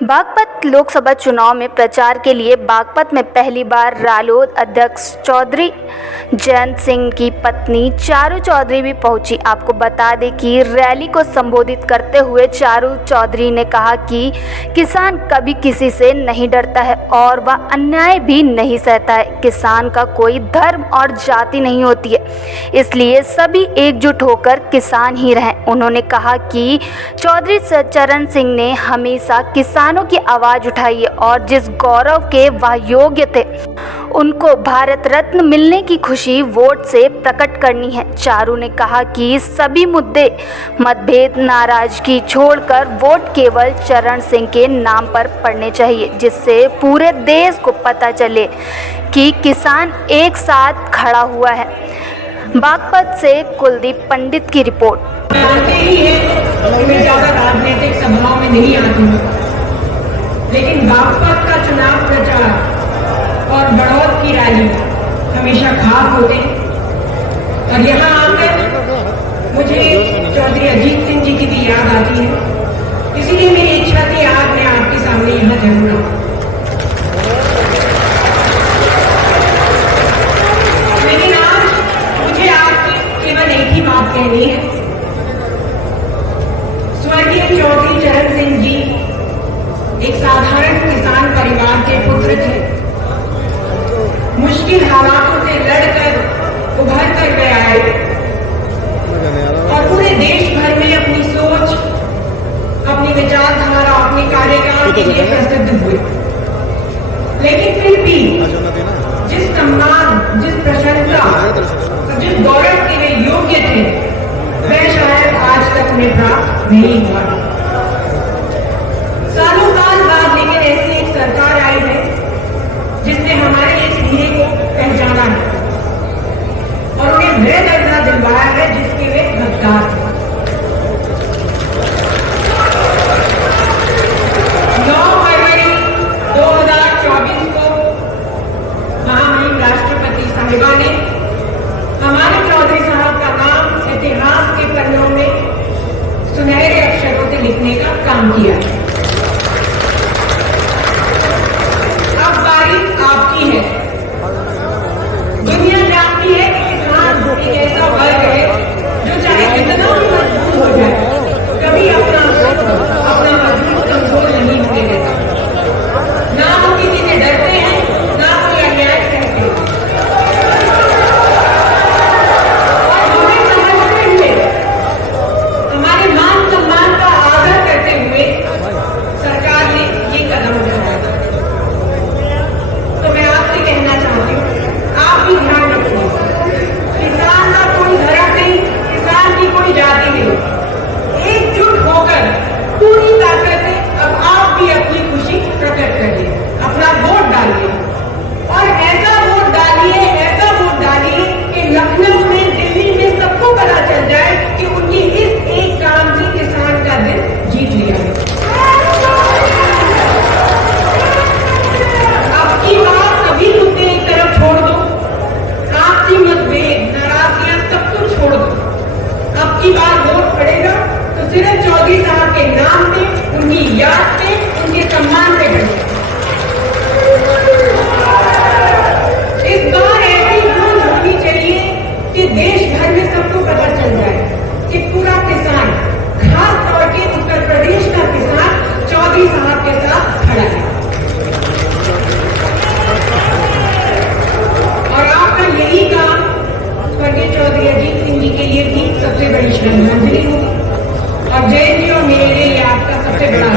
बागपत लोकसभा चुनाव में प्रचार के लिए बागपत में पहली बार रालोद अध्यक्ष चौधरी जयंत सिंह की पत्नी चारू चौधरी भी पहुंची। आपको बता दें कि रैली को संबोधित करते हुए चारू चौधरी ने कहा कि किसान कभी किसी से नहीं डरता है और वह अन्याय भी नहीं सहता है। किसान का कोई धर्म और जाति नहीं होती है, इसलिए सभी एकजुट होकर किसान ही रहें। उन्होंने कहा कि चौधरी चरण सिंह ने हमेशा किसानों की आवाज़ उठाई है और जिस गौरव के वह योग्य थे उनको भारत रत्न मिलने की खुशी वोट से प्रकट करनी है। चारू ने कहा कि सभी मुद्दे मतभेद नाराजगी छोड़कर वोट केवल चरण सिंह के नाम पर पड़ने चाहिए, जिससे पूरे देश को पता चले कि किसान एक साथ खड़ा हुआ है। बागपत से कुलदीप पंडित की रिपोर्ट। मैं ज़्यादा राजनीतिक सभाओं में नहीं आती हूँ, लेकिन बागपत का चुनाव प्रचार और बड़ौद की रैली हमेशा खास होते हैं और यहाँ आकर मुझे चौधरी अजीत सिंह जी की भी याद आती है। इसीलिए मेरी इच्छा थी आज मैं आपके सामने यहाँ जरूर आऊँ। लेकिन आज मुझे आपसे केवल एक ही बात कहनी है। स्वर्गीय चौधरी चरण सिंह जी एक साधारण किसान परिवार के पुत्र थे। मुश्किल हालातों से लड़कर उभर कर के आए और पूरे देश भर में अपनी सोच, अपनी विचारधारा, अपने कार्यकाल के लिए प्रसिद्ध हुए। लेकिन फिर भी जिस सम्मान, जिस प्रशंसा, जिस गौरव के वे योग्य थे, वह शायद आज तक उन्हें प्राप्त नहीं हुआ। सालों साल बाद लेकिन ऐसी एक सरकार आई है जिसने हमारे इस हीरे को पहचाना है और उन्हें वह दर्जा दिलवाया है जिसके वे हकदार हैं। 9 फरवरी 2024 को महामहिम राष्ट्रपति साहिबा ने हमारे चौधरी साहब का नाम इतिहास के पन्नों में सुनहरे अक्षरों से लिखने का काम किया है। अब बारी आपकी है। दुनिया जानती है कि किसान एक ऐसा वर्ग है जो चाहे कितना भी मजबूत हो जाए, कभी अपना मजबूत कमजोर नहीं होने देता। ना वो किसी से डरते हैं, ना कोई अन्याय करते हैं। हमारे मान सम्मान का आदर करते हुए सरकार ने ये कदम उठाया। तो मैं आपसे कहना चाहती हूँ, आप भी ध्यान रखिए, किसान का कोई धर्म नहीं, किसान की कोई जाति नहीं। एकजुट होकर पूरी ताकत से अब आप भी अपनी खुशी प्रकट करिए, अपना वोट डालिए और ऐसा वोट डालिए, ऐसा वोट डालिए कि लखनऊ में, दिल्ली में सबको पता चल जाए कि उनकी इस एक काम से किसान का दिल जीत लिया है। अब की बार सभी मुद्दे एक तरफ छोड़ दो, आपसी मतभेद, नाराजगियां सब कुछ छोड़ दो। अब की बार वोट पड़ेगा तो सिर्फ चौधरी साहब के नाम पे, उनकी याद पे, उनके सम्मान पे करें। इस बार ऐसी गूंज होनी चाहिए कि देश भर में सबको पता चल जाए कि पूरा किसान, खास तौर के उत्तर प्रदेश का किसान चौधरी साहब के साथ खड़ा है। और आपका यही काम स्वर्गीय चौधरी अजीत सिंह जी के लिए भी सबसे बड़ी श्रद्धांजलि होगी और जयंती और मेरे लिए आपका सबसे बड़ा